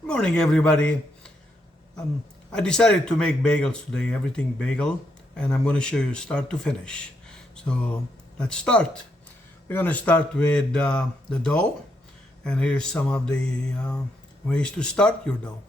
Good morning, everybody. I decided to make bagels today, everything bagel, and I'm going to show you start to finish. So let's start. We're going to start with the dough, and here's some of the ways to start your dough.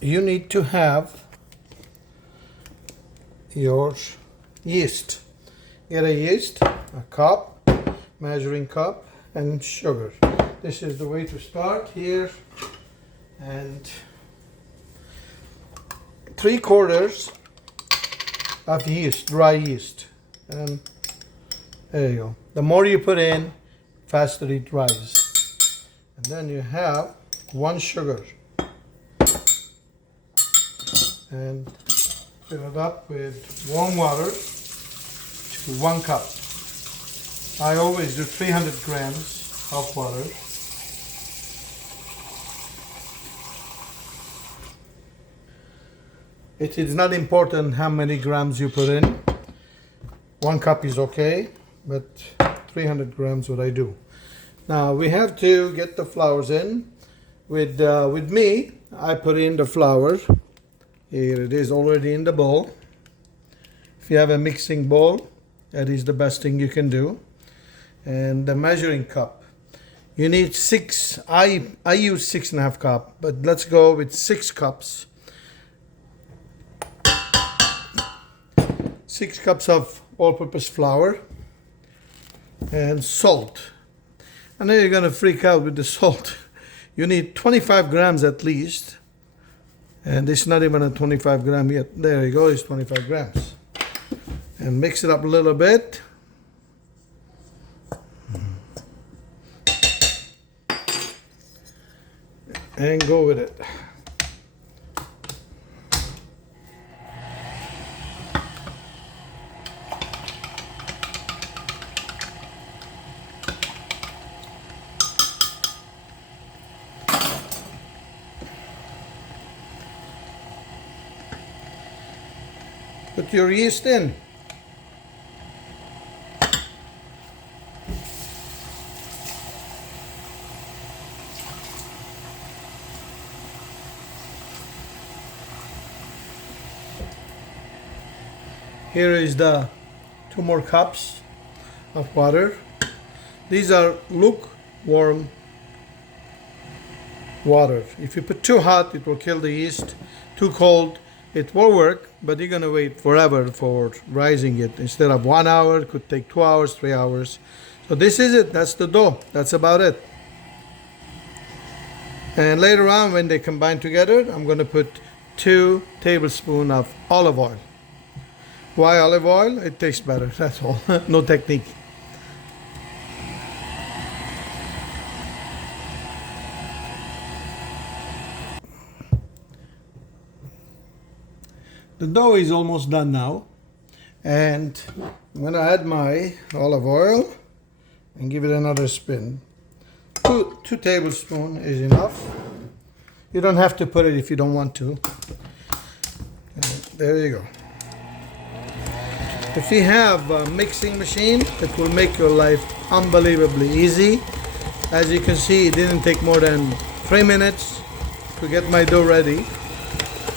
You need to have your yeast. Get a yeast, a cup, measuring cup, and sugar. This is the way to start here, and 3/4 of yeast, dry yeast, and there you go. The more you put in, faster it dries. And then you have 1 sugar, and fill it up with warm water to 1 cup. I always do 300 grams of water. It is not important how many grams you put in. 1 cup is okay, but 300 grams what I do. Now we have to get the flours in. With me, I put in the flour. Here it is already in the bowl. If you have a mixing bowl, that is the best thing you can do. And the measuring cup. You need 6. I use 6.5 cup, but let's go with 6 cups. 6 cups of all-purpose flour and salt. I know you're gonna freak out with the salt. You need 25 grams at least, and it's not even a 25 gram yet. There you go, it's 25 grams. And mix it up a little bit. And go with it. Put your yeast in. Here is the 2 more cups of water. These are lukewarm water. If you put too hot, it will kill the yeast. Too cold, it will work, but you're gonna wait forever for rising it. Instead of 1 hour, it could take 2 hours, 3 hours. So this is it, that's the dough, that's about it. And later on, when they combine together, I'm gonna put 2 tablespoons of olive oil. Why olive oil? It tastes better, that's all. No technique. The dough is almost done now, and I'm gonna add my olive oil and give it another spin. 2 tablespoons is enough. You don't have to put it if you don't want to. And there you go. If you have a mixing machine, it will make your life unbelievably easy. As you can see, it didn't take more than 3 minutes to get my dough ready.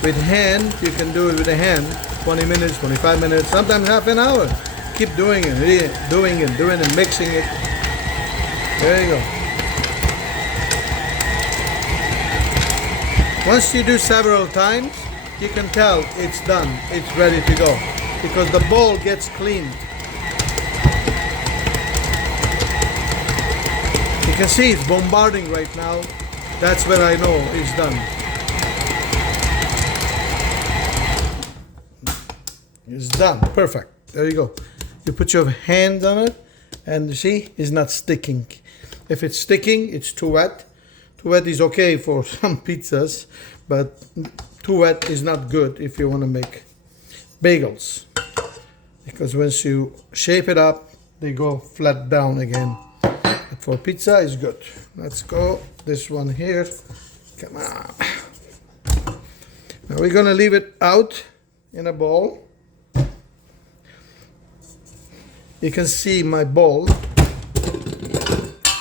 With hand, you can do it with a hand, 20 minutes, 25 minutes, sometimes half an hour. Keep doing it, doing it, mixing it. There you go. Once you do several times, you can tell it's done, it's ready to go, because the bowl gets cleaned. You can see it's bombarding right now. That's when I know it's done. It's done. Perfect. There you go. You put your hand on it, and you see, it's not sticking. If it's sticking, it's too wet. Too wet is okay for some pizzas, but too wet is not good if you want to make bagels. Because once you shape it up, they go flat down again. But for pizza, it's good. Let's go. This one here. Come on. Now we're going to leave it out in a bowl. You can see my bowl.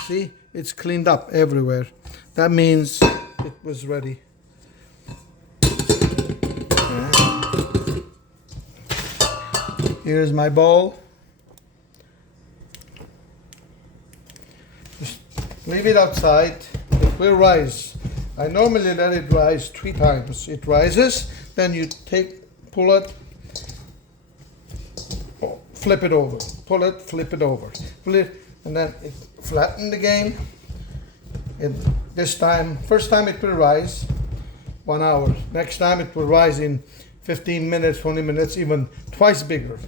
See, it's cleaned up everywhere. that means it was ready. Here's my bowl. Just leave it outside. It will rise. I normally let it rise 3 times. It rises, then you pull it, flip it over, pull it, flip it over, flip, and then it flattened again. This time, first time it will rise 1 hour. Next time it will rise in 15 minutes, 20 minutes, even twice bigger.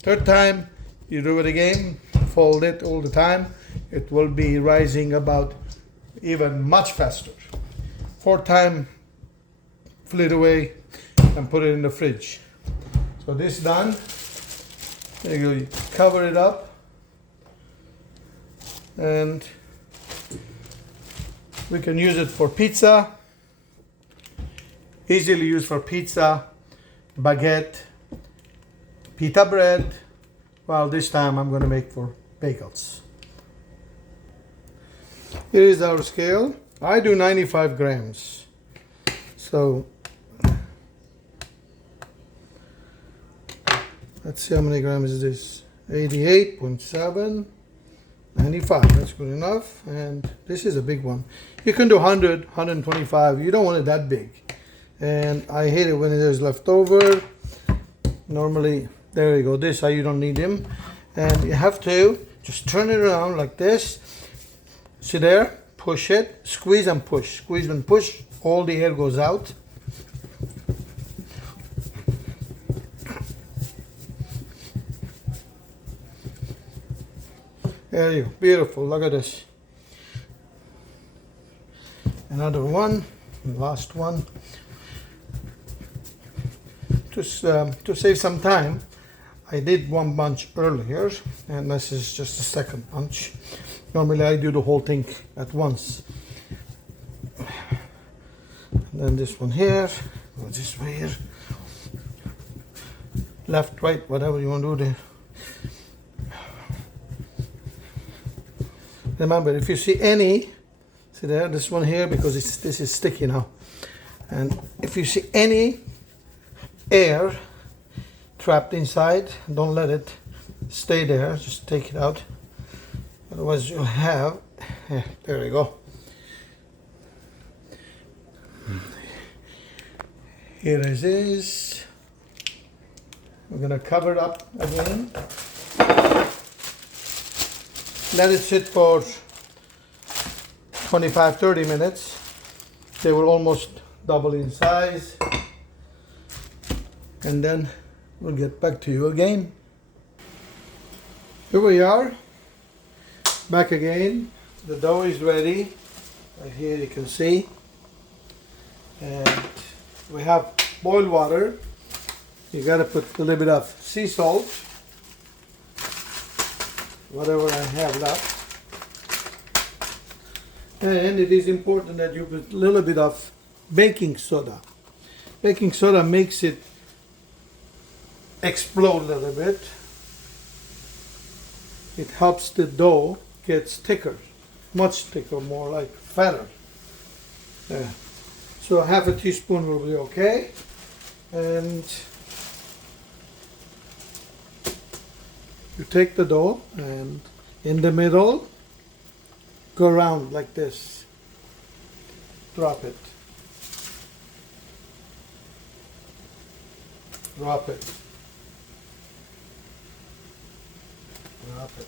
Third time you do it again, fold it all the time. It will be rising about even much faster. Fourth time, flip it away and put it in the fridge. So this done. There you go. You cover it up, and we can use it for pizza. Easily used for pizza, baguette, pita bread. Well, this time I'm going to make for bagels. Here is our scale. I do 95 grams. So let's see how many grams is this. 88.7, 95. That's good enough. And this is a big one. You can do 100, 125. You don't want it that big. And I hate it when there's leftover. Normally, there you go. This you don't need them. And you have to just turn it around like this. See there? Push it. Squeeze and push. Squeeze and push. All the air goes out. There you go. Beautiful. Look at this. Another one. Last one. To save some time, I did one bunch earlier, and this is just the second bunch. Normally I do the whole thing at once. And then this one here, go this way here. Left, right, whatever you want to do there. Remember, if you see any, see there, this one here, because this is sticky now. And if you see any air trapped inside, don't let it stay there, just take it out. Otherwise you'll have, there we go. Here it is. We're gonna cover it up again. Let it sit for 25-30 minutes. They will almost double in size. And then we'll get back to you again. Here we are, back again. The dough is ready. Right here you can see. And we have boiled water. You gotta put a little bit of sea salt, whatever I have left. And it is important that you put a little bit of baking soda. Baking soda makes it explode a little bit. It helps the dough get thicker, much thicker, more like fatter. Yeah. So half a teaspoon will be okay. And you take the dough and in the middle, go around like this. Drop it. Drop it. Drop it.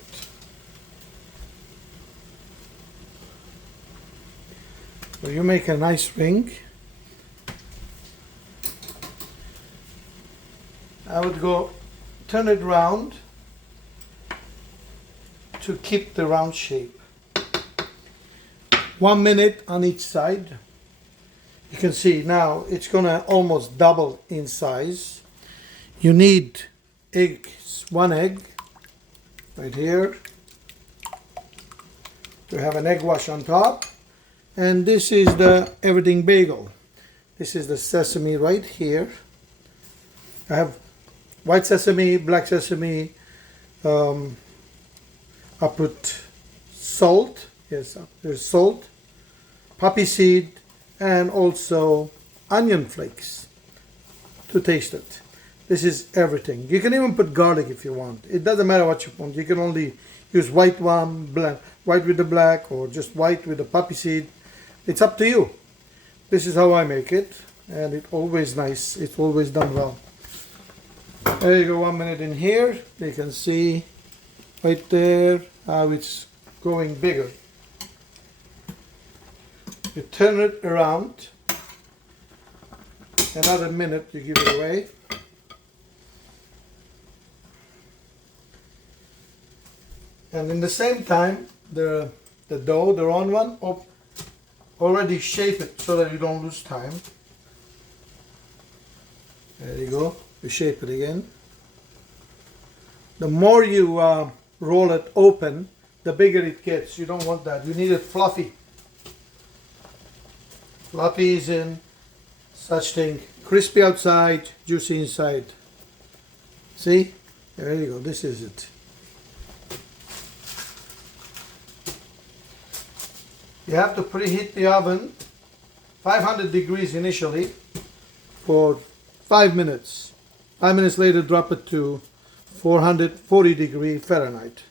So you make a nice ring. I would go turn it round to keep the round shape. 1 minute on each side. You can see now it's gonna almost double in size. You need eggs, 1 egg right here to have an egg wash on top. And this is the everything bagel. This is the sesame right here. I have white sesame, black sesame. I put salt. Yes, there's salt. poppy seed, and also onion flakes to taste it. This is everything. You can even put garlic if you want. It doesn't matter what you want. You can only use white one, black, white with the black, or just white with the poppy seed. It's up to you. This is how I make it, and it's always nice. It's always done well. There you go, 1 minute in here. You can see right there how it's growing bigger. You turn it around. Another minute, you give it away. And in the same time, the dough, the round one, already shape it so that you don't lose time. There you go. You shape it again. The more you roll it open, the bigger it gets. You don't want that. You need it fluffy. Fluffy is in such thing. Crispy outside, juicy inside. See? There you go. This is it. You have to preheat the oven 500 degrees initially for 5 minutes. 5 minutes later, drop it to 440 degree Fahrenheit.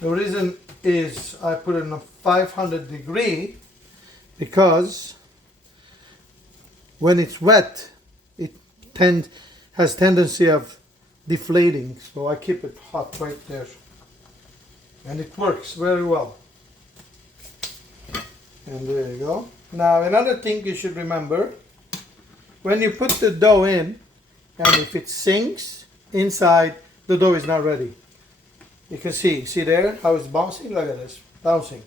The reason is I put it in a 500 degree because when it's wet, it has tendency of deflating. So I keep it hot right there. And it works very well. And there you go. Now another thing you should remember, when you put the dough in, and if it sinks inside, the dough is not ready. You can see there how it's bouncing? Look at this, bouncing.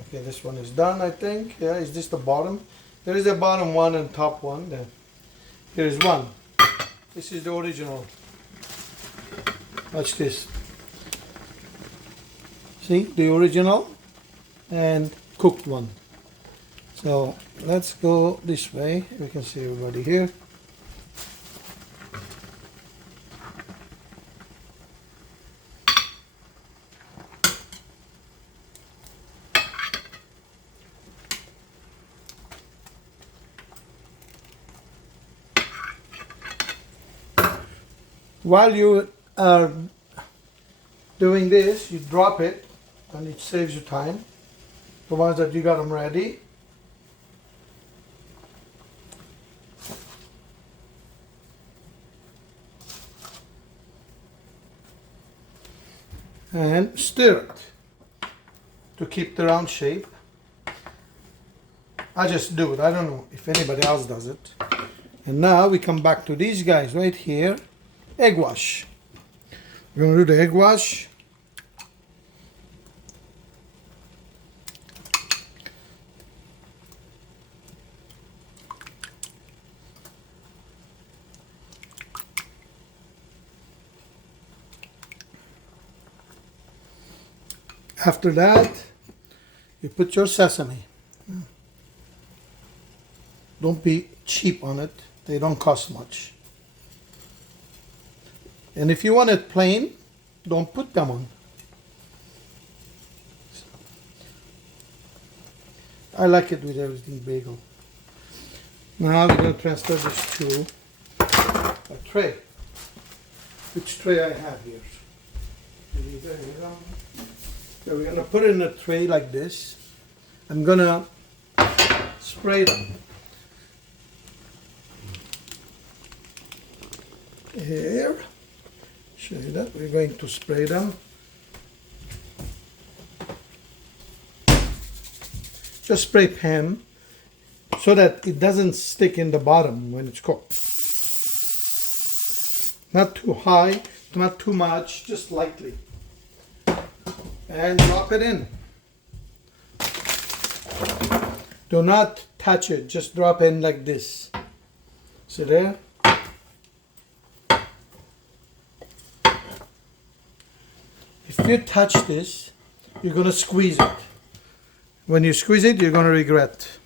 Okay, this one is done, I think. Yeah, is this the bottom? There is a bottom one and top one. Then here is one. This is the original. Watch this. See, the original and cooked one. So let's go this way. We can see everybody here. While you are doing this, you drop it, and it saves you time. The ones that you got them ready. And stir it to keep the round shape. I just do it. I don't know if anybody else does it. And now we come back to these guys right here. Egg wash. We're going to do the egg wash. After that, you put your sesame. Don't be cheap on it. They don't cost much. And if you want it plain, don't put them on. I like it with everything bagel. Now we're going to transfer this to a tray. Which tray I have here? So we're going to put it in a tray like this. I'm going to spray them. Here. Show you that. We're going to spray them. Just spray pan so that it doesn't stick in the bottom when it's cooked. Not too high, not too much, just lightly. And drop it in. Do not touch it, just drop in like this. See there? If you touch this, you're going to squeeze it. When you squeeze it, you're going to regret.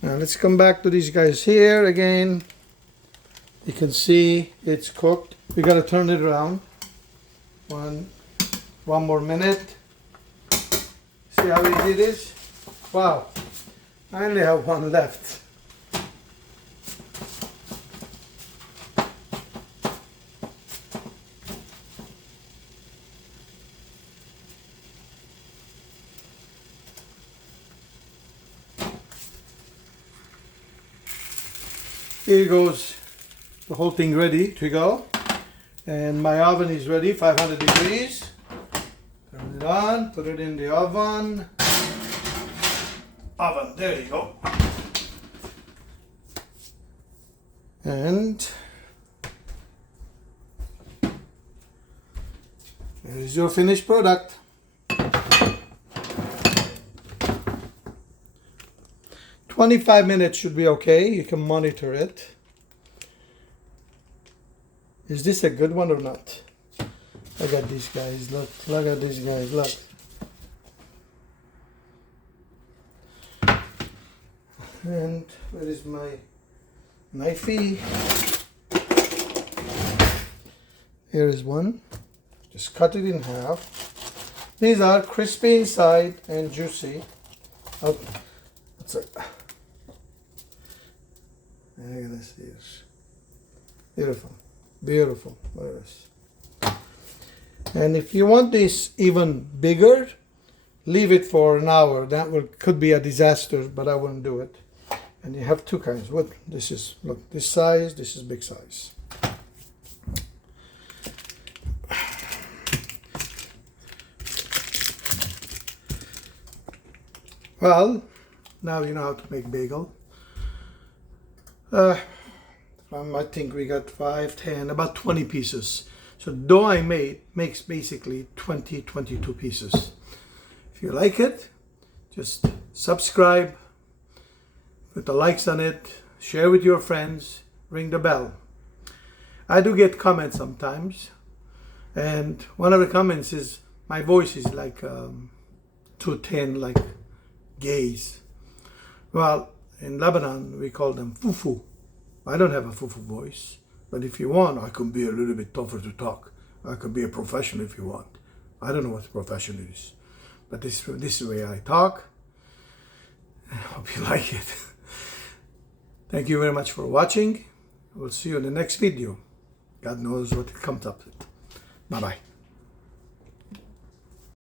Now let's come back to these guys here again. You can see it's cooked. We got to turn it around. 1, One more minute. See how easy it is? Wow, I only have one left. Here goes the whole thing ready to go. And my oven is ready, 500 degrees. Turn it on, put it in the oven. Oven, there you go. And there is your finished product. "25 minutes should be okay. You can monitor it. Is this a good one or not? Look at these guys. Look at these guys. Look. And where is my knifey? Here is one. Just cut it in half. These are crispy inside and juicy. Oh, that's it. Look at this. Yes. Beautiful. Beautiful. Look at this. And if you want this even bigger, leave it for an hour. That could be a disaster, but I wouldn't do it. And you have two kinds. What this is, look, this size, this is big size. Well, now you know how to make bagel. I think we got 5, 10, about 20 pieces. So dough I made makes basically 22 pieces. If you like it, just subscribe, put the likes on it, share with your friends, ring the bell. I do get comments sometimes, and one of the comments is my voice is like too thin, like gays. Well, in Lebanon we call them fufu. I don't have a fufu voice, but if you want, I can be a little bit tougher to talk. I could be a professional if you want. I don't know what profession is, but this is the way I talk. I hope you like it. Thank you very much for watching. We'll see you in the next video. God knows what it comes up with. Bye-bye.